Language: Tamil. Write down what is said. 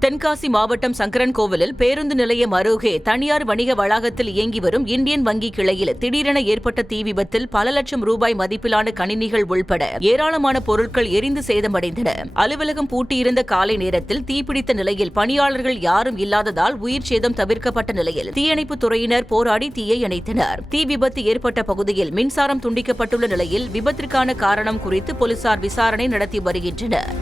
தென்காசி மாவட்டம் சங்கரன்கோவிலில் பேருந்து நிலையம் அருகே தனியார் வணிக வளாகத்தில் இயங்கி வரும் இந்தியன் வங்கி கிளையில் திடீரென ஏற்பட்ட தீ விபத்தில் பல லட்சம் ரூபாய் மதிப்பிலான கணினிகள் உள்பட ஏராளமான பொருட்கள் எரிந்து சேதமடைந்தன. அலுவலகம் பூட்டியிருந்த காலை நேரத்தில் தீப்பிடித்த நிலையில் பணியாளர்கள் யாரும் இல்லாததால் உயிர் சேதம் தவிர்க்கப்பட்ட நிலையில் தீயணைப்புத் துறையினர் போராடி தீயை அணைத்தனர். தீ விபத்து ஏற்பட்ட பகுதியில் மின்சாரம் துண்டிக்கப்பட்டுள்ள நிலையில் விபத்திற்கான காரணம் குறித்து போலீசார் விசாரணை நடத்தி வருகின்றனர்.